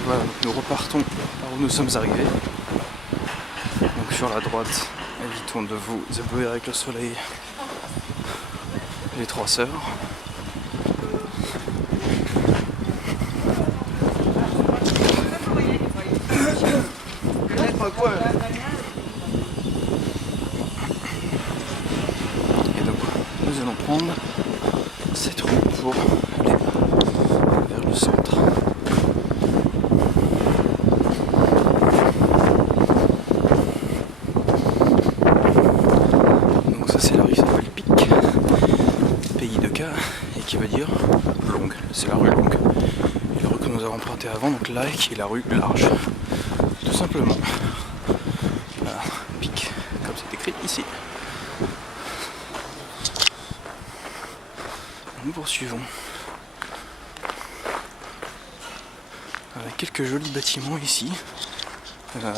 Et voilà, nous repartons par où nous sommes arrivés. Donc sur la droite, évitons de vous éblouir avec le soleil. Les Trois Sœurs. Et donc nous allons prendre cette rue pour aller vers le centre. Donc ça c'est la rue qui s'appelle Pic, pays de K, et qui veut dire longue, c'est la rue longue. Et la rue que nous avons empruntée avant, donc là qui est la rue large, tout simplement. Voilà, Pic, comme c'est écrit ici. Nous poursuivons avec quelques jolis bâtiments ici. La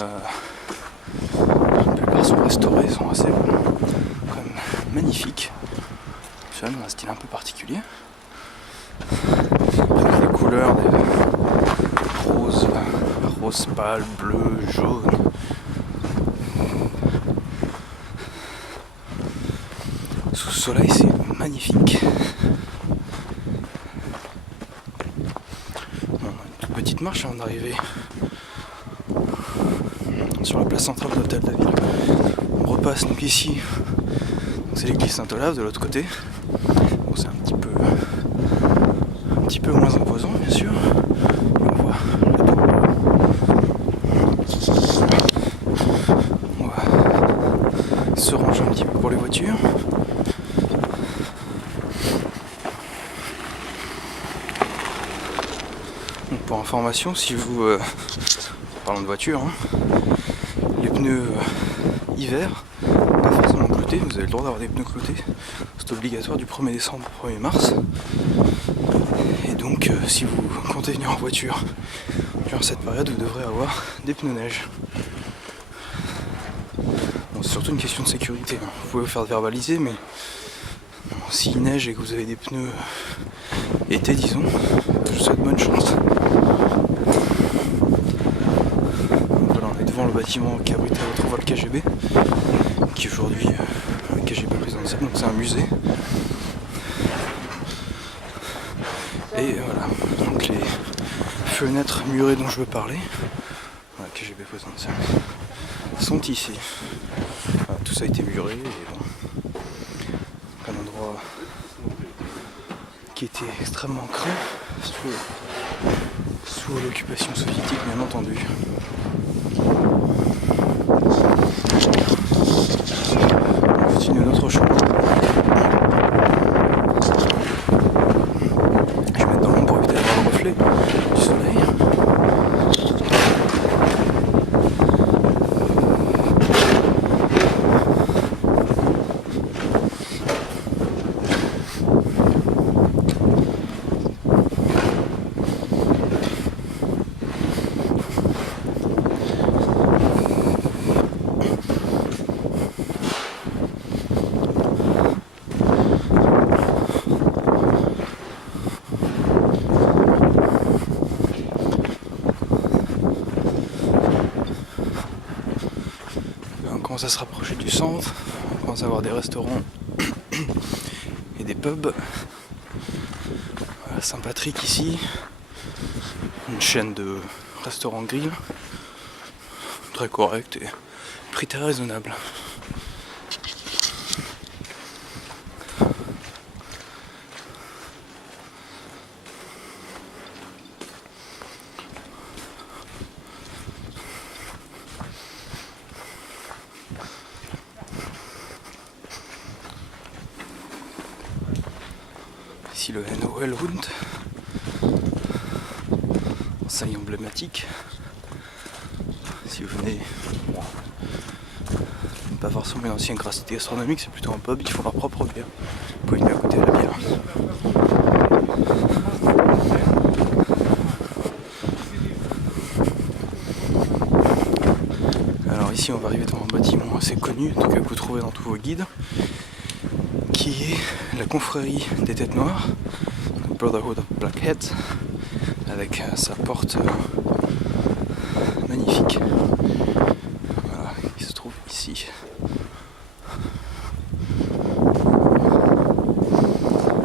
plupart sont restaurés, sont assez quand même magnifiques. Celui-là dans un style un peu particulier. Avec les couleurs des rose pâle, bleu, jaune. Sous le soleil, c'est magnifique. Petite marche avant d'arriver sur la place centrale de l'hôtel de ville. On repasse donc ici, c'est l'église Saint-Olave de l'autre côté. Bon, c'est un petit peu moins imposant bien sûr. On voit la tour. On va se ranger un petit peu pour les voitures. Donc pour information, si vous parlons de voiture, hein, les pneus hiver, pas forcément cloutés, vous avez le droit d'avoir des pneus cloutés, c'est obligatoire du 1er décembre au 1er mars. Et donc si vous comptez venir en voiture durant cette période, vous devrez avoir des pneus neige. Bon, c'est surtout une question de sécurité, hein. Vous pouvez vous faire verbaliser, mais bon, s'il neige et que vous avez des pneus été, disons, je vous souhaite bonne chance. Devant le bâtiment qui abritait autrefois le KGB, qui aujourd'hui le KGB présidentiel, donc c'est un musée. Et voilà, donc les fenêtres murées dont je veux parler, voilà, KGB présidentiel, sont ici. Voilà, tout ça a été muré, et bon, un endroit qui était extrêmement craint sous l'occupation soviétique, bien entendu. On continue notre chemin. Je vais mettre dans l'ombre pour éviter d'avoir le reflet du soleil. On commence à se rapprocher du centre, on commence à avoir des restaurants et des pubs. Voilà, Saint-Patrick ici, une chaîne de restaurants grill, très correcte et prix très raisonnable. Ici le NOL Hund, enseigne emblématique. Si vous venez, pas forcément une ancienne cité gastronomique, c'est plutôt un pub, ils font leur propre bière. Vous pouvez venir à côté de la bière. Alors ici on va arriver devant un bâtiment assez connu, en tout cas que vous trouvez dans tous vos guides, qui est la confrérie des Têtes Noires, Brotherhood of Blackheads, avec sa porte magnifique. Voilà, il se trouve ici.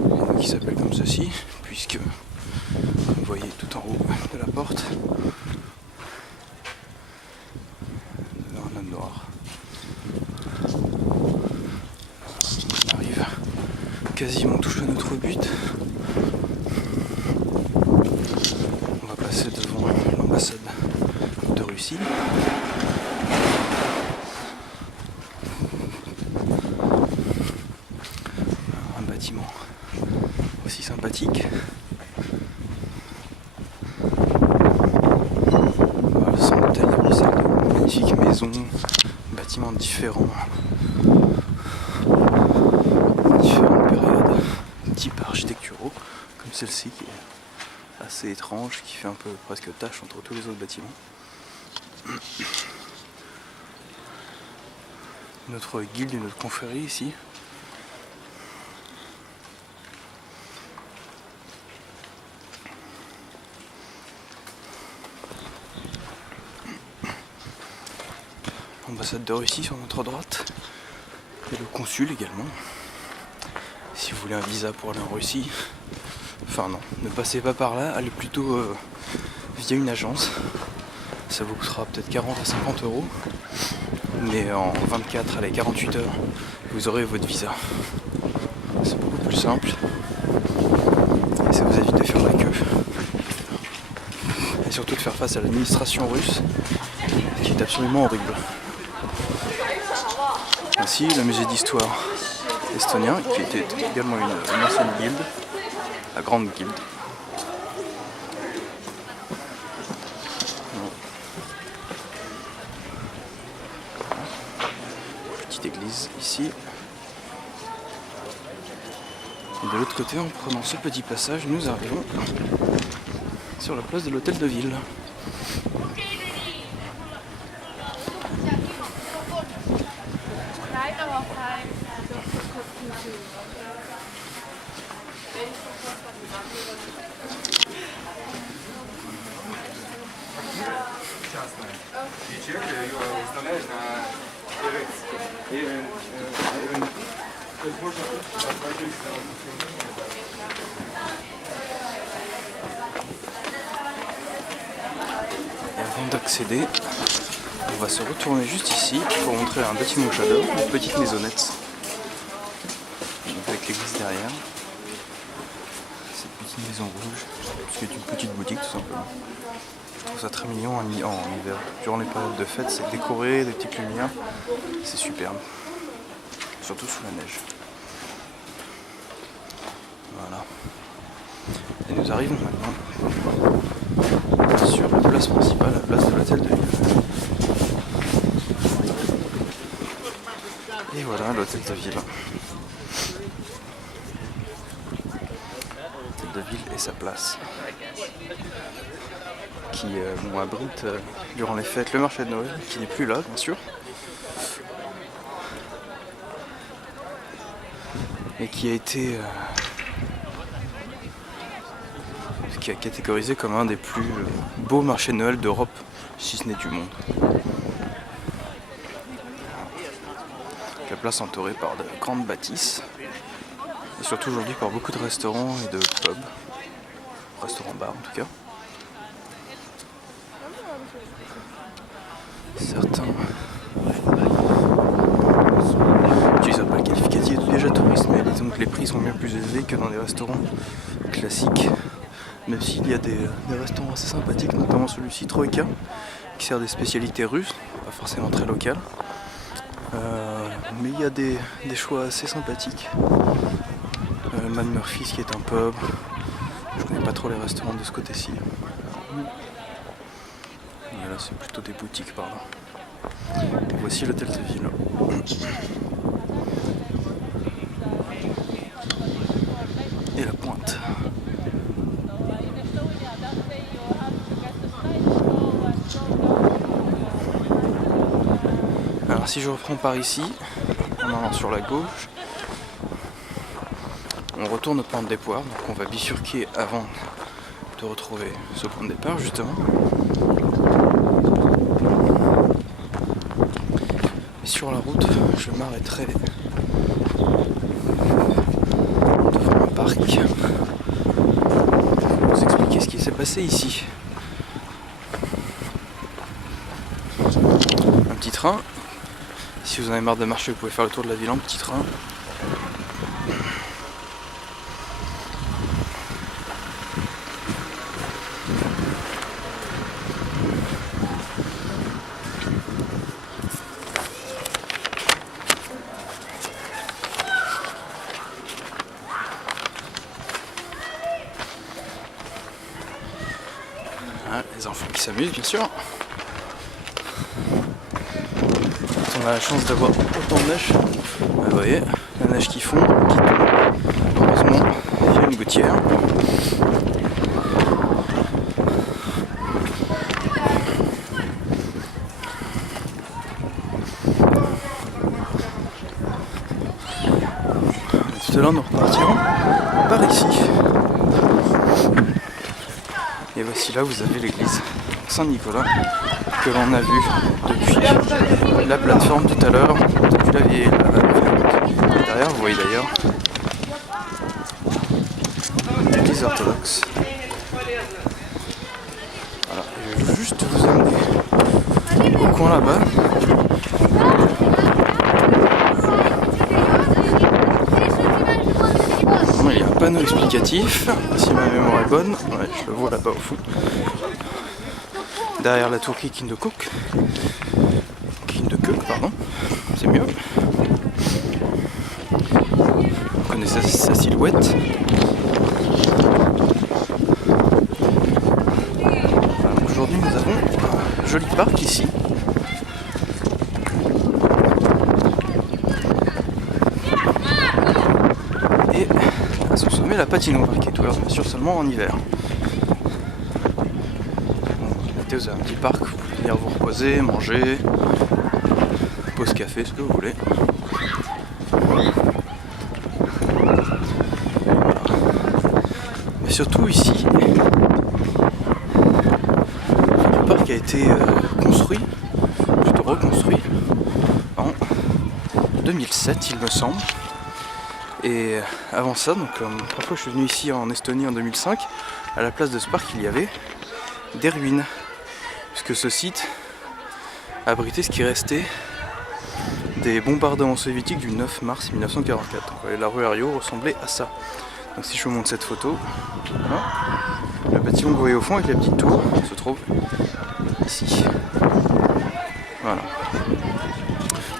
Et donc il s'appelle comme ceci, puisque vous voyez tout en haut de la porte un homme noir. On arrive quasiment touche à notre but. On va passer devant l'ambassade de Russie. Un bâtiment aussi sympathique. Voilà, le centre d'hôtel de Bruxelles, magnifique maison, bâtiments différentes périodes, types architecturaux, comme celle-ci qui est assez étrange, qui fait un peu presque tache entre tous les autres bâtiments. Notre guilde et notre confrérie ici. L'ambassade de Russie sur notre droite. Et le consul également. Si vous voulez un visa pour aller en Russie, enfin non, ne passez pas par là, allez plutôt via une agence. Ça vous coûtera peut-être 40 à 50 €, mais en 24, allez 48 heures, vous aurez votre visa. C'est beaucoup plus simple et ça vous évite de faire la queue. Et surtout de faire face à l'administration russe qui est absolument horrible. Ainsi, le musée d'histoire estonien, qui était également une ancienne guilde, la grande guilde. Petite église ici. Et de l'autre côté, en prenant ce petit passage, nous arrivons sur la place de l'hôtel de ville. Et avant d'accéder, on va se retourner juste ici pour montrer un bâtiment que j'adore, une petite maisonnette. Donc avec l'église derrière. Cette petite maison rouge, qui est une petite boutique tout simplement. Je trouve ça très mignon en hiver. Durant les périodes de fête, c'est décoré, des petites lumières, c'est superbe. Surtout sous la neige. Voilà. Et nous arrivons maintenant sur la place principale, la place de l'hôtel de ville. Et voilà l'hôtel de ville. L'hôtel de ville et sa place. Qui abrite durant les fêtes le marché de Noël, qui n'est plus là bien sûr. Et qui a été catégorisé comme un des plus beaux marchés de Noël d'Europe, si ce n'est du monde. La place entourée par de grandes bâtisses, et surtout aujourd'hui par beaucoup de restaurants et de pubs, restaurants-bars en tout cas. Certains n'utilisent pas le qualificatif déjà touriste, mais disons que les prix sont bien plus élevés que dans des restaurants classiques. Même s'il y a des restaurants assez sympathiques, notamment celui-ci, Troïka, qui sert des spécialités russes, pas forcément très locales. Mais il y a des choix assez sympathiques. Mad Murphy's qui est un pub. Je connais pas trop les restaurants de ce côté-ci. Et là c'est plutôt des boutiques par là. Voici l'hôtel de ville. Et la pointe. Alors si je reprends par ici, en allant sur la gauche, on retourne au point de départ, donc on va bifurquer avant de retrouver ce point de départ justement. sur la route, je m'arrêterai devant un parc pour vous expliquer ce qui s'est passé ici. Un petit train. Si vous en avez marre de marcher, vous pouvez faire le tour de la ville en petit train. Ah, les enfants qui s'amusent, bien sûr. Quand on a la chance d'avoir autant de neige, vous voyez, la neige qui fond, qui tombe. Heureusement, il y a une gouttière. Tout à l'heure, nous repartirons par ici. Et voici là, vous avez l'église Saint-Nicolas que l'on a vu depuis la plateforme tout à l'heure, depuis la vieille route. Derrière, vous voyez d'ailleurs l'église orthodoxe. Voilà, je vais juste vous amener au coin là-bas. Il y a un panneau explicatif, si ma mémoire est bonne, ouais, je le vois là-bas au fond. Derrière la tour Kindekuk, pardon, c'est mieux. Vous connaissez sa silhouette. Aujourd'hui nous avons un joli parc ici. Et à son sommet la patinoire qui est ouverte bien sûr seulement en hiver. Vous avez un petit parc, vous pouvez venir vous reposer, manger, pause café, ce que vous voulez. Mais surtout ici, le parc a été construit, plutôt reconstruit, en 2007 il me semble. Et avant ça, donc parfois je suis venu ici en Estonie en 2005, à la place de ce parc il y avait des ruines. Puisque ce site abritait ce qui restait des bombardements soviétiques du 9 mars 1944. Donc, la rue Herriot ressemblait à ça. Donc si je vous montre cette photo, voilà, le bâtiment que vous voyez au fond avec la petite tour se trouve ici. Voilà.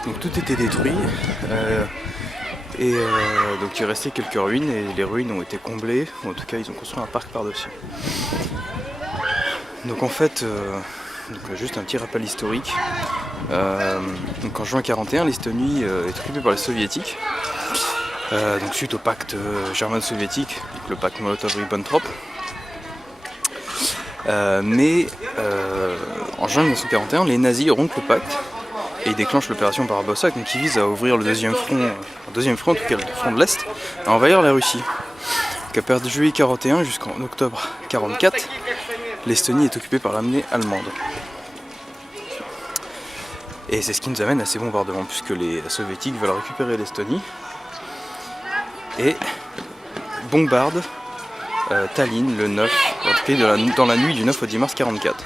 Donc tout était détruit. Donc il restait quelques ruines et les ruines ont été comblées. En tout cas ils ont construit un parc par-dessus. Donc en fait... Donc juste un petit rappel historique. Donc en juin 1941, l'Estonie est occupée par les soviétiques. Donc suite au pacte germano-soviétique, le pacte Molotov-Ribbentrop. Mais en juin 1941, les nazis rompent le pacte et ils déclenchent l'opération Barbarossa, donc qui vise à ouvrir le deuxième front, en tout cas le front de l'Est, à envahir la Russie. Donc à partir de juillet 1941 jusqu'en octobre 1944, l'Estonie est occupée par l'armée allemande. Et c'est ce qui nous amène à ces bombardements, puisque les soviétiques veulent récupérer l'Estonie et bombardent Tallinn le 9, en tout cas dans la nuit du 9 au 10 mars 1944.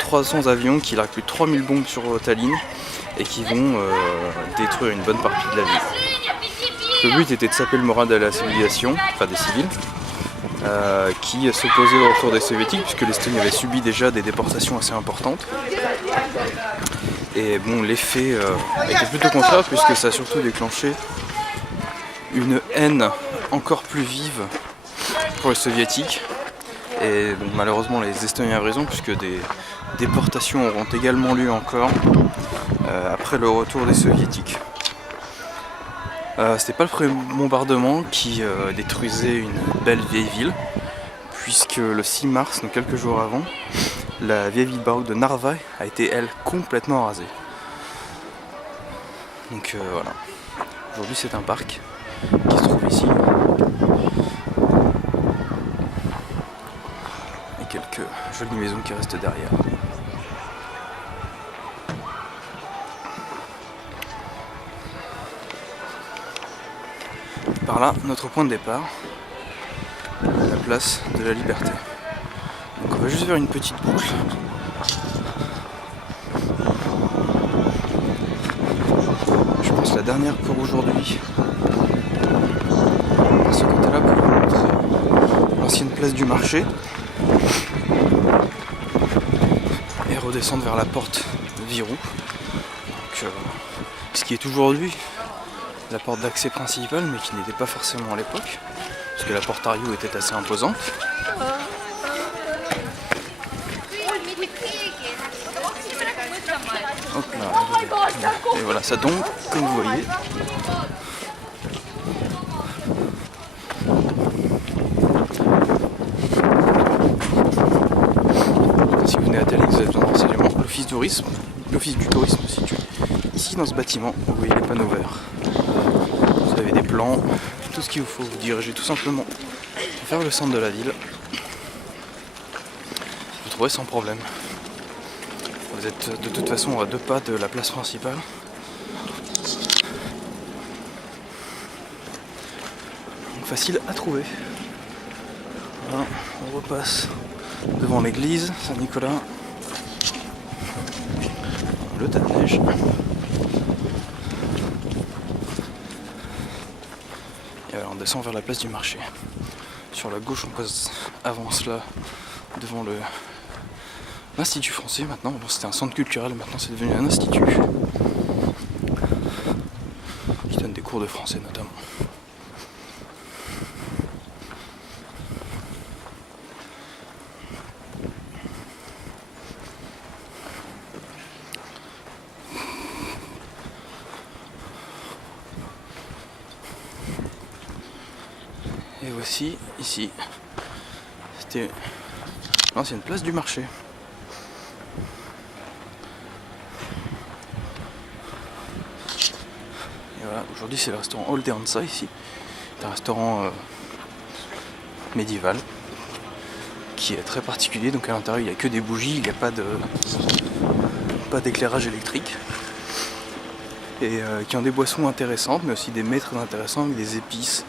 300 avions qui larguent plus de 3000 bombes sur Tallinn et qui vont détruire une bonne partie de la ville. Le but était de saper le moral de la civilisation, enfin des civils, qui s'opposaient au retour des soviétiques, puisque l'Estonie avait subi déjà des déportations assez importantes. Et bon, l'effet était plutôt contraire, puisque ça a surtout déclenché une haine encore plus vive pour les soviétiques. Et bon, malheureusement les Estoniens avaient raison, puisque des déportations auront également lieu encore après le retour des soviétiques. C'était pas le premier bombardement qui détruisait une belle vieille ville, puisque le 6 mars, donc quelques jours avant, la vieille ville baroque de Narva a été, elle, complètement rasée. Donc voilà. Aujourd'hui c'est un parc qui se trouve ici. Et quelques jolies maisons qui restent derrière. par là notre point de départ, la place de la Liberté. Donc on va juste faire une petite boucle. Je pense la dernière pour aujourd'hui. À ce côté-là pour vous montrer l'ancienne place du marché. Et redescendre vers la porte Virou. Donc, ce qui est aujourd'hui la porte d'accès principale, mais qui n'était pas forcément à l'époque, parce que la porte Ariou était assez imposante. Hop là, et voilà, ça tombe, comme vous voyez. Si vous venez à Tallinn, vous avez besoin de renseignements. L'office du tourisme se situe ici dans ce bâtiment. Vous voyez les panneaux verts. Vous avez des plans, tout ce qu'il vous faut. Vous dirigez tout simplement vers le centre de la ville. Vous trouvez sans problème. Vous êtes de toute façon à 2 pas de la place principale. Donc facile à trouver. Voilà, on repasse devant l'église Saint-Nicolas. Le tas de neige. Et alors on descend vers la place du marché. Sur la gauche, on passe avant cela devant l'Institut français. Maintenant, c'était un centre culturel, maintenant c'est devenu un institut qui donne des cours de français notamment. Et voici, ici, c'était l'ancienne place du marché. Et voilà, aujourd'hui c'est le restaurant Oldeanza ici. C'est un restaurant médiéval qui est très particulier, donc à l'intérieur il n'y a que des bougies, il n'y a pas d'éclairage électrique. Et qui ont des boissons intéressantes, mais aussi des mets très intéressants avec des épices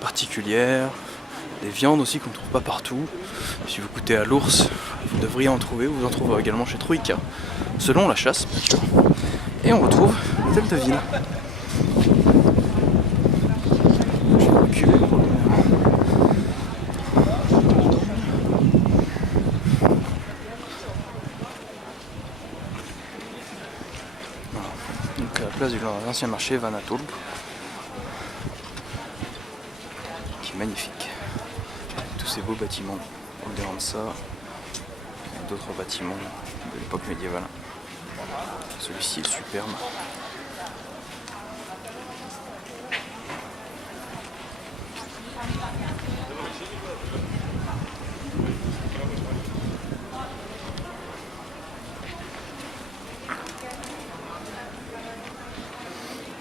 particulières, des viandes aussi qu'on ne trouve pas partout. Si vous goûtez à l'ours, vous devriez en trouver, vous en trouverez également chez Troïka, selon la chasse bien sûr. Et on retrouve l'hôtel de ville. Je vais reculer pour le... Voilà. Donc à la place de l'ancien marché Vanatoul, qui est magnifique. Tous ces beaux bâtiments, Oldeanza, d'autres bâtiments de l'époque médiévale. Celui-ci est superbe.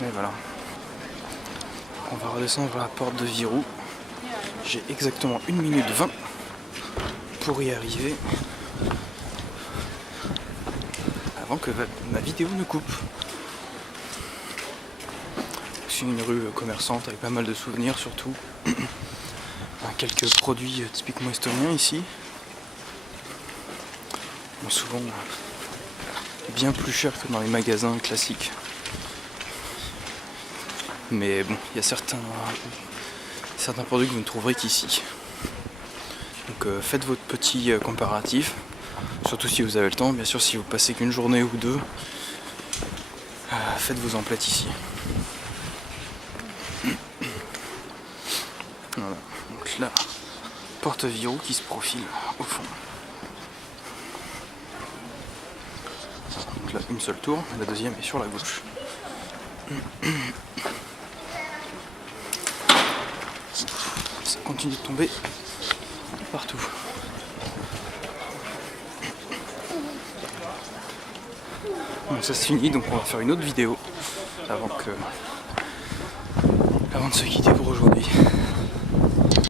Et voilà. On va redescendre vers la porte de Virou. J'ai exactement 1 minute 20 pour y arriver avant que ma vidéo ne coupe. C'est une rue commerçante avec pas mal de souvenirs surtout. Quelques produits typiquement estoniens ici. Bon, souvent bien plus cher que dans les magasins classiques. Mais bon, il y a certains produits que vous ne trouverez qu'ici. Donc faites votre petit comparatif, surtout si vous avez le temps. Bien sûr, si vous passez qu'une journée ou deux, faites vos emplettes ici. Voilà, donc là, porte Virou qui se profile au fond. Donc là, une seule tour, la deuxième est sur la gauche. Ça continue de tomber partout. Bon, ça se finit, donc on va faire une autre vidéo avant de se quitter pour aujourd'hui.